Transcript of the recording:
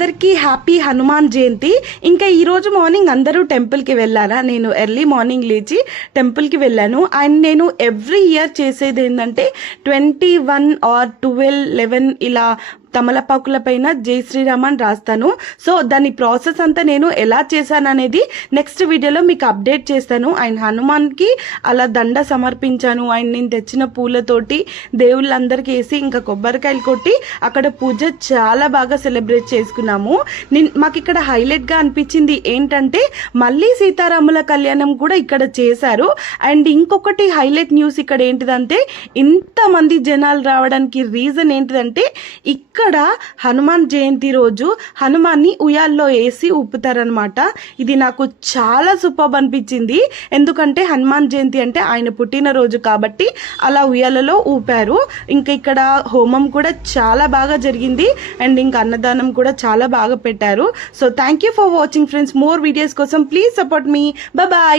అందరికీ హ్యాపీ హనుమాన్ జయంతి. ఇంకా ఈరోజు మార్నింగ్ అందరూ టెంపుల్కి వెళ్ళారా? నేను ఎర్లీ మార్నింగ్ లేచి టెంపుల్కి వెళ్ళాను. అండ్ నేను ఎవ్రీ ఇయర్ చేసేది ఏంటంటే 21 or 12, 11 ఇలా తమలపాకుల పైన జై శ్రీరామ్ అని రాస్తాను. సో దాని ప్రాసెస్ అంతా నేను ఎలా చేశాను అనేది నెక్స్ట్ వీడియోలో మీకు అప్డేట్ చేస్తాను. అండ్ హనుమాన్కి అలా దండ సమర్పించాను. అండ్ నేను తెచ్చిన పూలతోటి దేవుళ్ళందరికీ వేసి ఇంకా కొబ్బరికాయలు కొట్టి అక్కడ పూజ చాలా బాగా సెలబ్రేట్ చేసుకున్నాము. మాకు ఇక్కడ హైలైట్గా అనిపించింది ఏంటంటే మళ్ళీ సీతారాముల కళ్యాణం కూడా ఇక్కడ చేశారు. అండ్ ఇంకొకటి హైలైట్ న్యూస్ ఇక్కడ ఏంటిదంటే ఇంతమంది జనాలు రావడానికి రీజన్ ఏంటిదంటే ఇక్కడ హనుమాన్ జయంతి రోజు హనుమాన్ని ఉయ్యాల్లో వేసి ఊపుతారనమాట. ఇది నాకు చాలా సూపర్ అనిపించింది. ఎందుకంటే హనుమాన్ జయంతి అంటే ఆయన పుట్టినరోజు కాబట్టి అలా ఉయ్యాలలో ఊపారు. ఇంకా ఇక్కడ హోమం కూడా చాలా బాగా జరిగింది. అండ్ ఇంకా అన్నదానం కూడా చాలా బాగా పెట్టారు. So thank you for watching friends. More videos కోసం ప్లీజ్ సపోర్ట్ మీ. బాయ్.